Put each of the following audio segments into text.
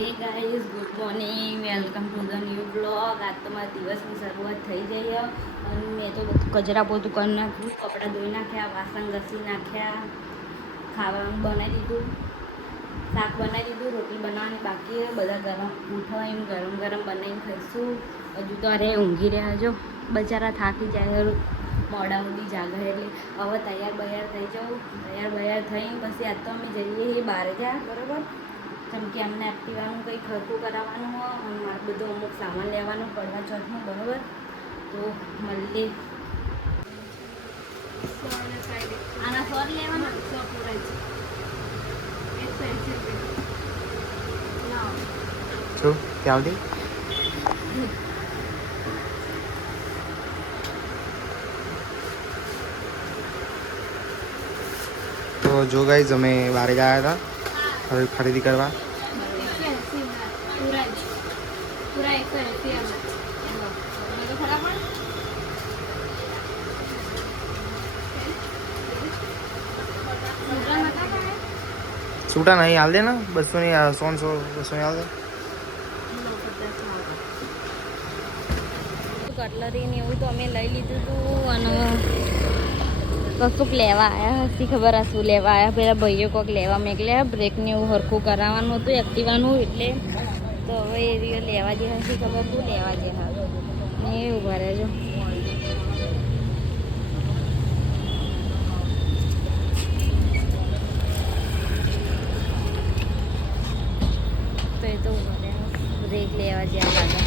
Hey guys, good morning, welcome to the new blog. આજ તો મારા દિવસની શરૂઆત થઈ ગઈ છે અને મેં તો બધું કચરા પોતું કરી નાખ્યું, કપડાં ધોઈ નાખ્યા, વાસણ ઘસી નાખ્યા, ખાવાનું બનાવી દીધું, શાક બનાવી દીધું, રોટલી બનાવવાની બાકી છે. બધા ગરમ ઉઠો એમ ગરમ ગરમ બનાવીને ખાઈશું. હજુ તો અરે ઊંઘી રહ્યા જો, બચારા થાકી જાય મોડા સુધી જાગે એટલે હવે તૈયાર થઈ જાઉં. તૈયાર થઈને પછી આજ તો અમે જઈએ છીએ બહાર ત્યાં બરાબર, કેમ કે અમને એક્ટિવાનું કંઈ ખર્ચું કરાવવાનું હોય અને મારે બધું અમુક સામાન લેવાનું પડવા ચોથનું બરાબર. તો મળીએ. આના સોર લેવાના શું ક્યાં આવતી? તો જો ગાઈઝ અમે બહાર ગયા હતા હવે ખરીદી કરવા. છૂટા નહીં હાલ દે ને, 200 ની 100 200 હાલ દે. કટલરી ને એવું તો અમે લઈ લીધું હતું અને કશુંક લેવા આવ્યા હતી, ખબર આ શું લેવા આવ્યા. પેલા ભાઈઓ કોઈક લેવા મેકલ્યા, બ્રેક ને એવું હરખું કરાવવાનું હતું એક્ટિવાનું, એટલે તો હવે એ રીતે લેવા જે હશે ખબર શું લેવા જે હા ને ઉભા રહેજો. તો એ તો ઉભા રહ્યા, બ્રેક લેવા જ્યાં લાગે.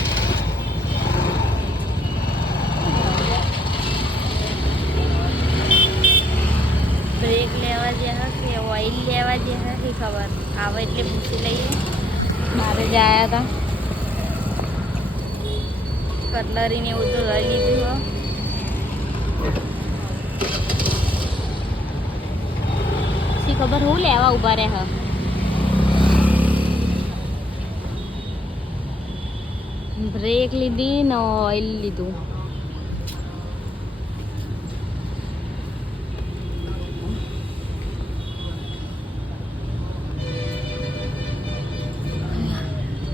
બ્રેક લેવા જ્યાં કે ઓઇલ લેવા જ્યાં કે ખબર આવે એટલે પૂછી લઈએ. મારે જ આવ્યા હતા, કટલરી ને એવું તો લઈ લીધું. શી ખબર હું લેવા ઉભા રહ્યા. બ્રેક લીધી ને ઓઇલ લીધું.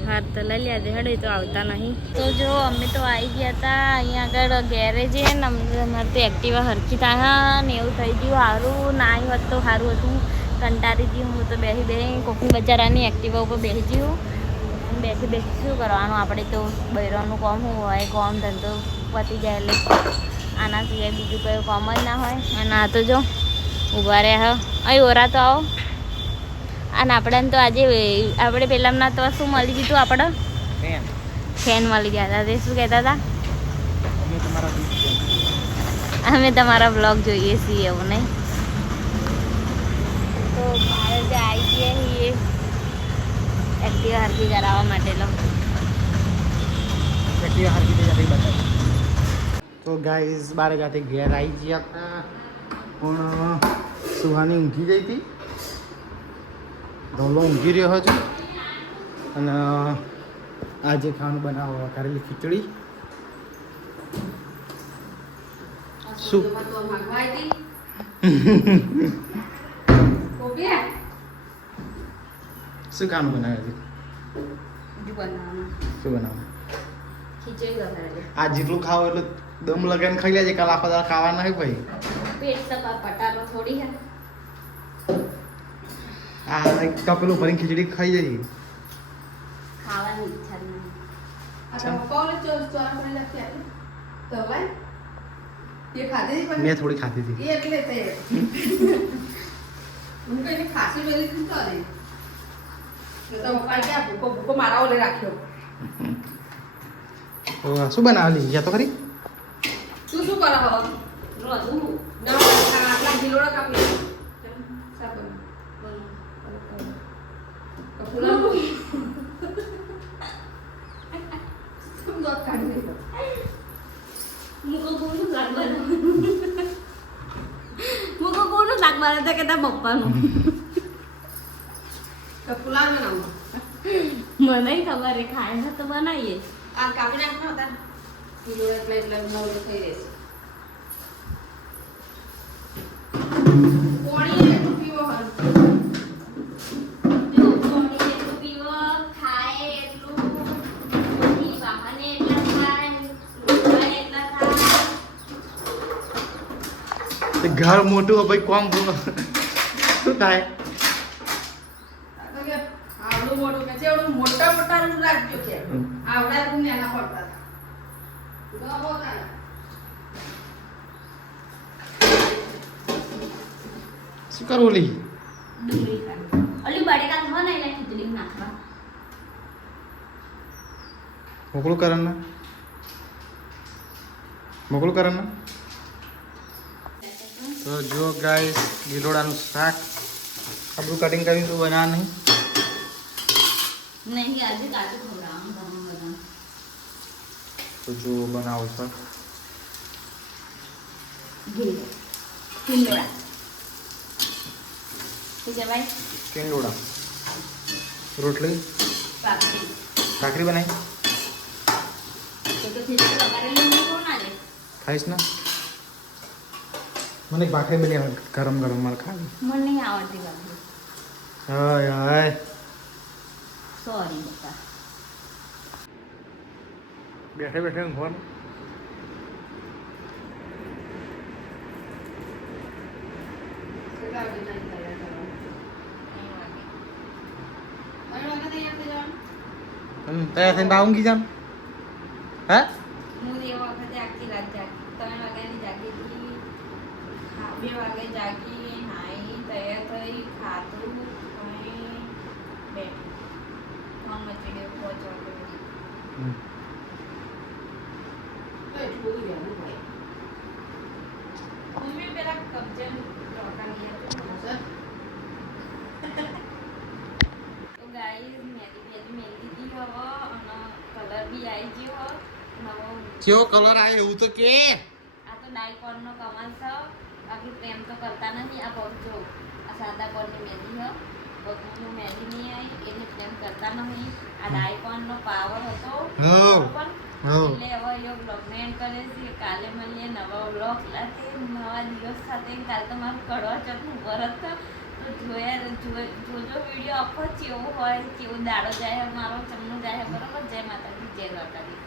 હાથ તો લઈ લ્યા દે હડે તો આવતા નહીં. તો જો અમે તો આવી ગયા હતા અહીંયા આગળ ગેરેજે ને અમારે તો એક્ટિવા હરખી થાય ને એવું થઈ ગયું. સારું ના આવ્યું હોત તો સારું હતું. કંટાળી ગયું હું તો બેસી કોકની બચારાની એક્ટિવા ઉપર બેસી ગયું. બેસી શું કરવાનું, આપણે તો બૈરાનું કામ શું હોય, કામ ધંધો પતી જાય એટલે આના સિવાય બીજું કંઈ કામ જ ના હોય. અને આ તો જો ઊભા રહ્યા અહીં ઓરા તો આવો. અને આપણે તો આજે આપણે પહેલાંના તો શું મળી ગયું હતું આપણે? ફેન મળી ગયા હતા. તે શું કહેતા હતા? અમે તમારા બ્લોગ જોઈએ છીએ એવું નહીં. તો મારે જે આવી ગયા છીએ એક્ટિવા હરકી કરાવવા માટે લો. તો ગાઈઝ બારે જાતે ઘેર આવી ગયા હતા પણ સુહાની ઊંઘી ગઈ હતી, ધોલો ઊંઘી રહ્યો હતો. અને આજે ખાવાનું બનાવવા કરેલી ખીચડી. શું શું ખાવાનું બનાવ્યું હતું? શું બનાવ્યું? ખીચડી વઘારેલી. આ જેટલું ખાવ એટલું દમ લગાવીને ખાઈ લેજે, કાલ આખો દાળ ખાવાના હોય ભાઈ. પેટ તો પટારો થોડી હે. આ એક ટપેલું ભરીને ખીચડી ખાઈ જઈએ. ખાવાની ઈચ્છા નહીં. મેં થોડી ખાધી હતી. શું બનાવેલી યા તો ખરી? શું કરો રોજુ ના આટલા ગિલોડા કાપી મુકો કોનું શાક બનાવતા કે તારા પપ્પાનું? મને ખબર હે, ખાય તો બનાવીએ. આ કાપી નાખના હતા એટલે નવરો થઈ રહેશે. પાણી પીવો. જો પાણી પીવો, ખાય ઘર મોટું હોય ભાઈ કોમ શું થાય આવડું મોટું કે છે આવડું મોટા મોટા રૂમ રાખજો કે આવડા રૂમ ને એના પડતા હતા ગો બોતા શું કરવું લી ડુંગળી કાઢી. ઓલી બટેકા થવા ને એટલે ખીચડી નાખવા. મોકલું કરણ મોકલું કરણ તો જો ગાઈસ ગિલોડાનું શાક આપણું કટિંગ કરીને તું બના નહીં નહીં આજે કાજુ ખવડાવવાનું ગરમ ગરમ. તો જો બનાવો શાક ટીંડોળા ઠીક છે ભાઈ. કેંડોડા રોટલી ભાખરી ભાખરી બનાવી તો ખીચડી વઘારેલી મૂકો ના લે. ખાઈશ ને મને એક ભાખરી બની આવે ગરમ ગરમ મારે ખાવી મને નહીં આવડતી ભાખરી. હાય હાય સોરી બેટા. બેઠે બેઠે ઊંઘવાનું કેટલા વાગે જાય તૈયાર થઈને બહાર ઊંઘી જામ હે હું એ વખતે આખી રાત જાગી 3 વાગ્યાની જાગી હતી. 2 વાગે જાગી નાઈ તૈયાર થઈ ખાધું અને બેઠી. ફોન મચી ગયો પહોંચવા તો એટલું બધું વહેલું પડે મમ્મી પેલા કબજે રોકાની સર તો ગાઈસ મેદી મેદી દી હવે અને કલર બી આવી ગયો નવો. કેવો કલર આવે એવું તો કે આ તો ડાય કોર્નનો કમાલ છે. બાકી પ્રેમ તો કરતા નથી. આ બહુ જો આ સાદા કોર્નની મેદી છે. બહુ મેદી નહીં આવી એટલે પ્રેમ કરતા નહીં. આ ડાય કોર્નનો પાવર હતો બરોબર? એટલે હવે એ બ્લોગને એન્ડ કરે છે. કાલે મળીએ નવા બ્લોગ સાથે નવા દિવસ સાથે. કાલે તો મારું કડવા ચોથનું વ્રત છે. તો જોજો વિડીયો આખો કેવો હોય કેવો દાડો જાય મારો ચમનું જાય બરોબર. જય માતાજી જય દ્વારકાધીશ.